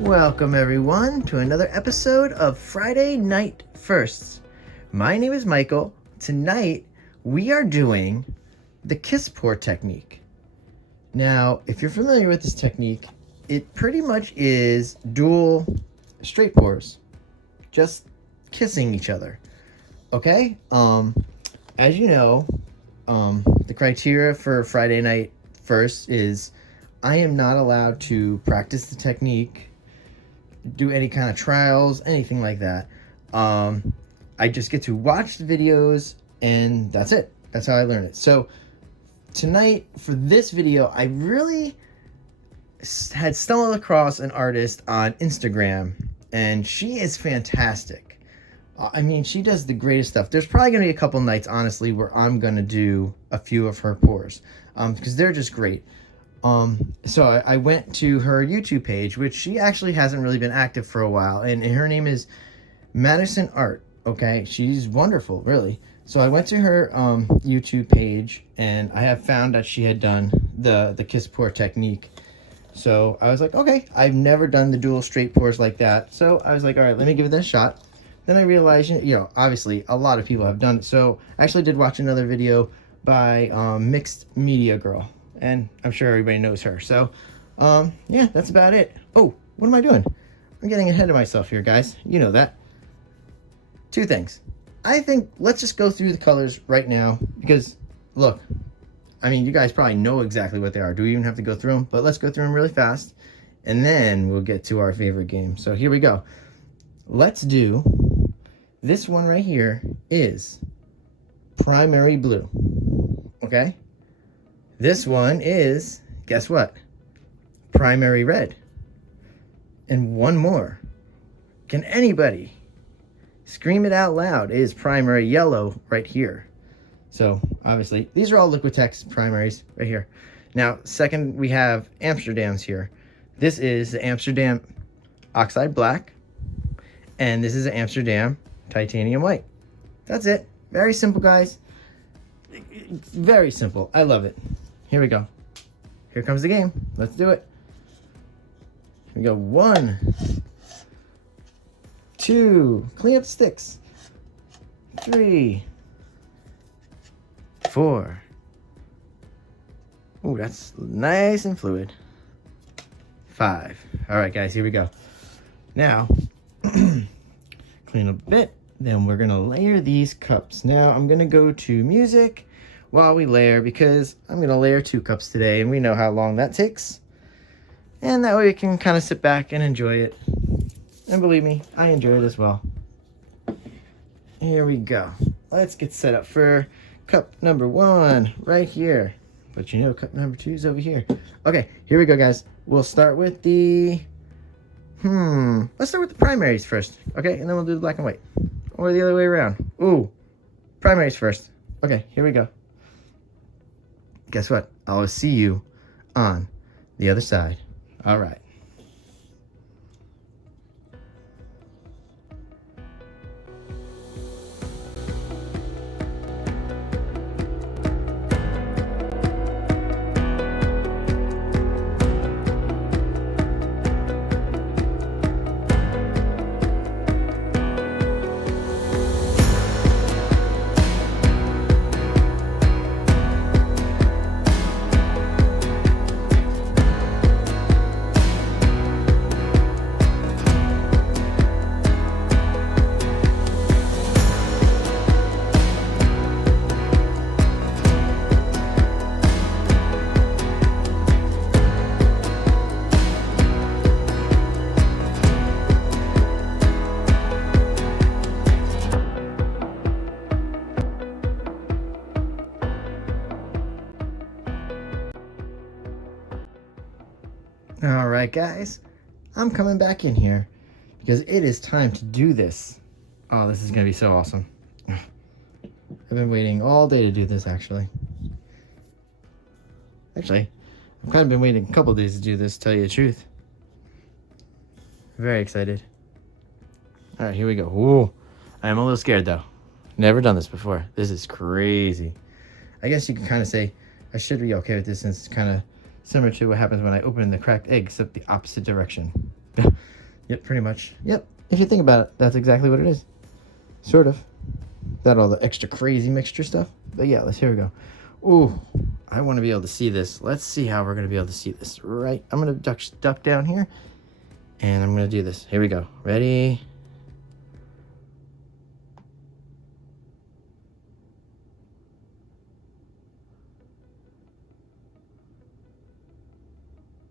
Welcome everyone to another episode of Friday Night Firsts. My name is Michael. Tonight we are doing the kiss pour technique. Now, if you're familiar with this technique, it pretty much is dual straight pours, just kissing each other. Okay? As you know, the criteria for Friday Night First is I am not allowed to practice the technique, do any kind of trials, anything like that. I just get to watch the videos and that's it. That's how I learn it. So tonight for this video, I really had stumbled across an artist on Instagram and she is fantastic. I mean, she does the greatest stuff. There's probably going to be a couple nights, honestly, where I'm going to do a few of her pours because they're just great. So I went to her YouTube page, which she actually hasn't really been active for a while, and her name is MadisunArt. Okay, she's wonderful, really. So I went to her YouTube page, and I have found that she had done the kiss pour technique. So I was like, okay, I've never done the dual straight pours like that. So I was like, all right, let me give it a shot. Then I realized, you know, obviously a lot of people have done it. So I actually did watch another video by Mixed Media Girl. And I'm sure everybody knows her. So, yeah, that's about it. Oh, what am I doing? I'm getting ahead of myself here, guys. You know that. Two things. I think let's just go through the colors right now. Because, look, I mean, you guys probably know exactly what they are. Do we even have to go through them? But let's go through them really fast. And then we'll get to our favorite game. So here we go. Let's do, this one right here is primary blue. Okay? This one is, guess what? Primary red. And one more. Can anybody scream it out loud? It is primary yellow right here. So, obviously, these are all Liquitex primaries right here. Now, second, we have Amsterdam's here. This is the Amsterdam Oxide Black. And this is an Amsterdam Titanium White. That's it. Very simple, guys. Very simple. I love it. Here we go. Here comes the game. Let's do it. Here we go. 1, 2, clean up sticks. 3, 4. Oh, that's nice and fluid. 5. All right, guys, here we go. Now, clean up a bit. Then we're going to layer these cups. Now, I'm going to go to music while we layer, because I'm going to layer 2 cups today, and we know how long that takes. And that way we can kind of sit back and enjoy it. And believe me, I enjoy it as well. Here we go. Let's get set up for cup number 1 right here. But you know, cup number 2 is over here. Okay, here we go, guys. We'll start with the... Let's start with the primaries first. Okay, and then we'll do the black and white. Or the other way around. Ooh, primaries first. Okay, here we go. Guess what? I'll see you on the other side. All right. All right, guys, I'm coming back in here because it is time to do this. Oh, this is going to be so awesome. I've been waiting all day to do this, actually. I've kind of been waiting a couple days to do this, to tell you the truth. Very excited. All right, here we go. Ooh, I am a little scared, though. Never done this before. This is crazy. I guess you can kind of say I should be okay with this since it's kind of similar to what happens when I open the cracked egg, except the opposite direction. Yep, pretty much. Yep, if you think about it, that's exactly what it is. Sort of. That all the extra crazy mixture stuff. But yeah, here we go. Ooh, I want to be able to see this. Let's see how we're going to be able to see this. Right, I'm going to duck down here. And I'm going to do this. Here we go. Ready?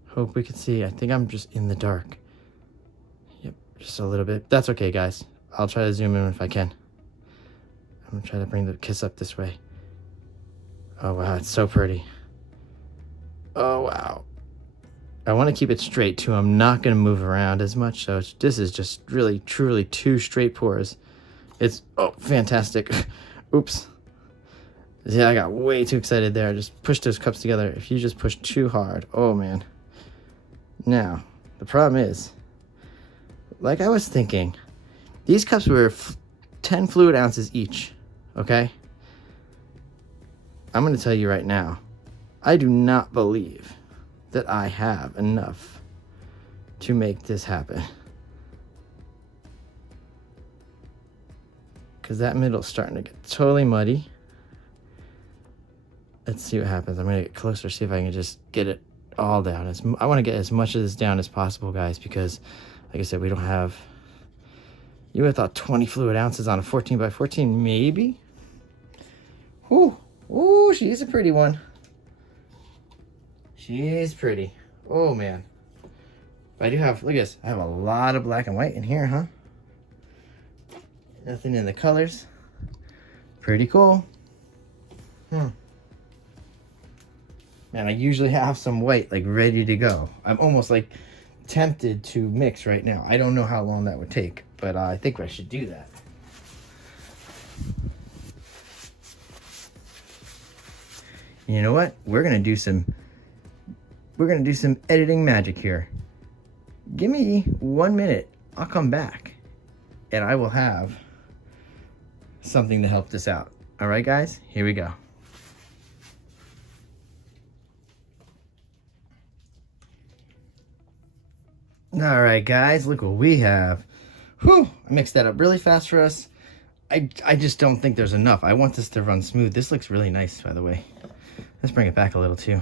Hope we can see. I think I'm just in the dark. Yep, just a little bit. That's okay, guys. I'll try to zoom in if I can. I'm gonna try to bring the kiss up this way. Oh wow, it's so pretty. Oh wow. I want to keep it straight too. I'm not gonna move around as much. So this is just really, truly 2 straight pours. It's, oh, fantastic. Oops. Yeah, I got way too excited there. I just pushed those cups together. If you just push too hard, oh man. Now, the problem is, like I was thinking, these cups were 10 fluid ounces each, okay? I'm going to tell you right now, I do not believe that I have enough to make this happen. Because that middle's starting to get totally muddy. Let's see what happens. I'm going to get closer, see if I can just get it all down. I want to get as much of this down as possible, guys, because like I said, we don't have, you would have thought 20 fluid ounces on a 14 by 14, maybe. Whoo, ooh, she's a pretty one. She's pretty. Oh man. I do have, look at this, I have a lot of black and white in here, huh? Nothing in the colors. Pretty cool. Man, I usually have some white like ready to go. I'm almost like tempted to mix right now. I don't know how long that would take, but I think I should do that. You know what? We're gonna do some editing magic here. Give me 1 minute. I'll come back and I will have something to help this out. All right, guys, here we go. All right, guys, look what we have. Whew, I mixed that up really fast for us. I just don't think there's enough. I want this to run smooth. This looks really nice, by the way. Let's bring it back a little too.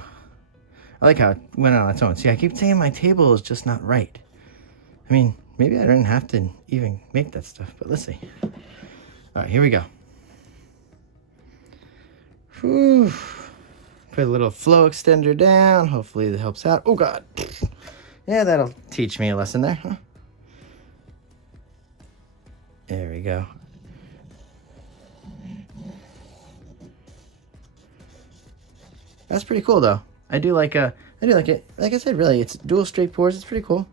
I like how it went on its own. See, I keep saying my table is just not right. I mean, maybe I didn't have to even make that stuff, but let's see. All right, here we go. Whew. Put a little flow extender down. Hopefully that helps out. Oh God. Yeah, that'll teach me a lesson there, huh? There we go. That's pretty cool though. I do like it. Like I said, really, it's dual straight pours. It's pretty cool.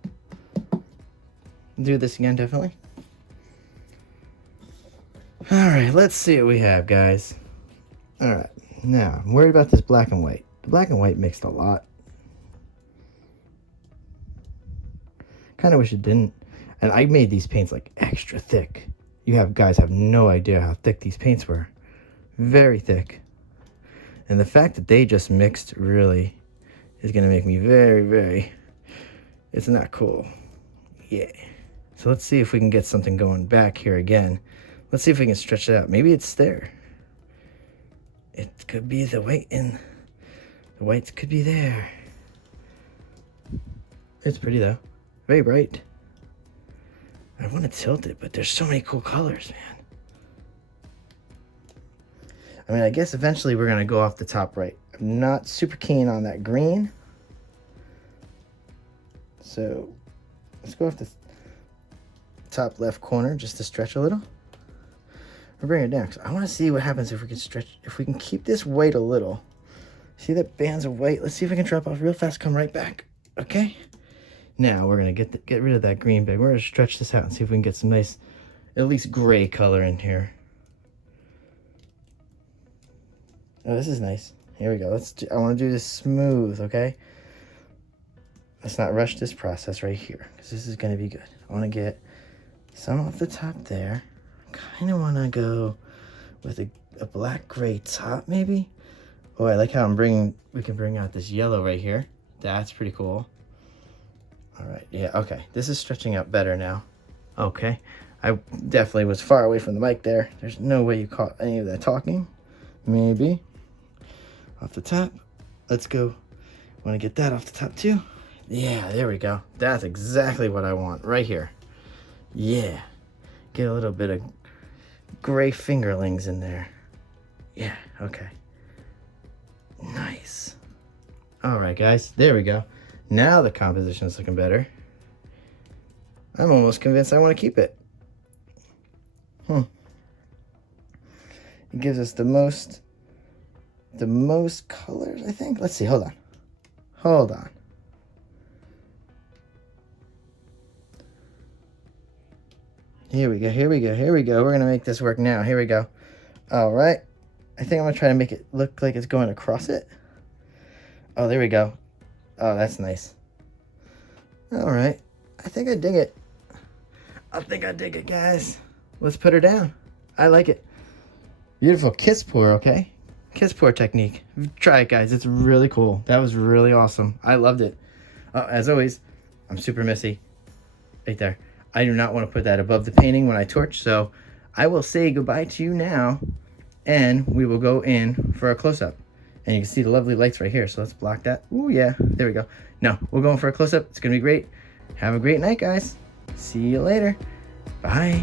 Do this again, definitely. All right, let's see what we have, guys. All right, now I'm worried about this black and white. The black and white mixed a lot. Kind of wish it didn't. And I made these paints like extra thick. You guys have no idea how thick these paints were. Very thick. And the fact that they just mixed really is going to make me very, very, it's not cool. Yeah. So let's see if we can get something going back here again. Let's see if we can stretch it out. Maybe it's there. It could be the white in, the whites could be there. It's pretty though. Very bright. I want to tilt it, but there's so many cool colors, man. I mean, I guess eventually we're going to go off the top right. I'm not super keen on that green. So let's go off the top left corner just to stretch a little. Or bring it down, because I want to see what happens if we can stretch, if we can keep this white a little. See that bands of white? Let's see if we can drop off real fast, come right back. Okay? Now we're going to get rid of that green bit. We're going to stretch this out and see if we can get some nice, at least gray color in here. Oh, this is nice. Here we go. I want to do this smooth, okay? Let's not rush this process right here, because this is going to be good. I want to get some off the top there. Kind of want to go with a black gray top, maybe. Oh, I like how we can bring out this yellow right here. That's pretty cool. All right, yeah, okay. This is stretching out better now. Okay, I definitely was far away from the mic there. There's no way you caught any of that talking. Maybe. Off the top. Let's go. Want to get that off the top too? Yeah, there we go. That's exactly what I want right here. Yeah. Get a little bit of gray fingerlings in there. Yeah, okay. Nice. All right, guys, there we go. Now the composition is looking better. I'm almost convinced I want to keep it. It gives us the most colors, I think. Let's see, hold on. Hold on. Here we go, here we go, here we go. We're gonna make this work now. Here we go. All right. I think I'm gonna try to make it look like it's going across it. Oh, there we go. Oh, that's nice. All right. I think I dig it. I think I dig it, guys. Let's put her down. I like it. Beautiful kiss pour, okay? Kiss pour technique. Try it, guys. It's really cool. That was really awesome. I loved it. As always, I'm super messy. Right there. I do not want to put that above the painting when I torch, so I will say goodbye to you now, and we will go in for a close-up. And you can see the lovely lights right here, so let's block that. Ooh, yeah, there we go. No, we're going for a close-up. It's going to be great. Have a great night, guys. See you later. Bye.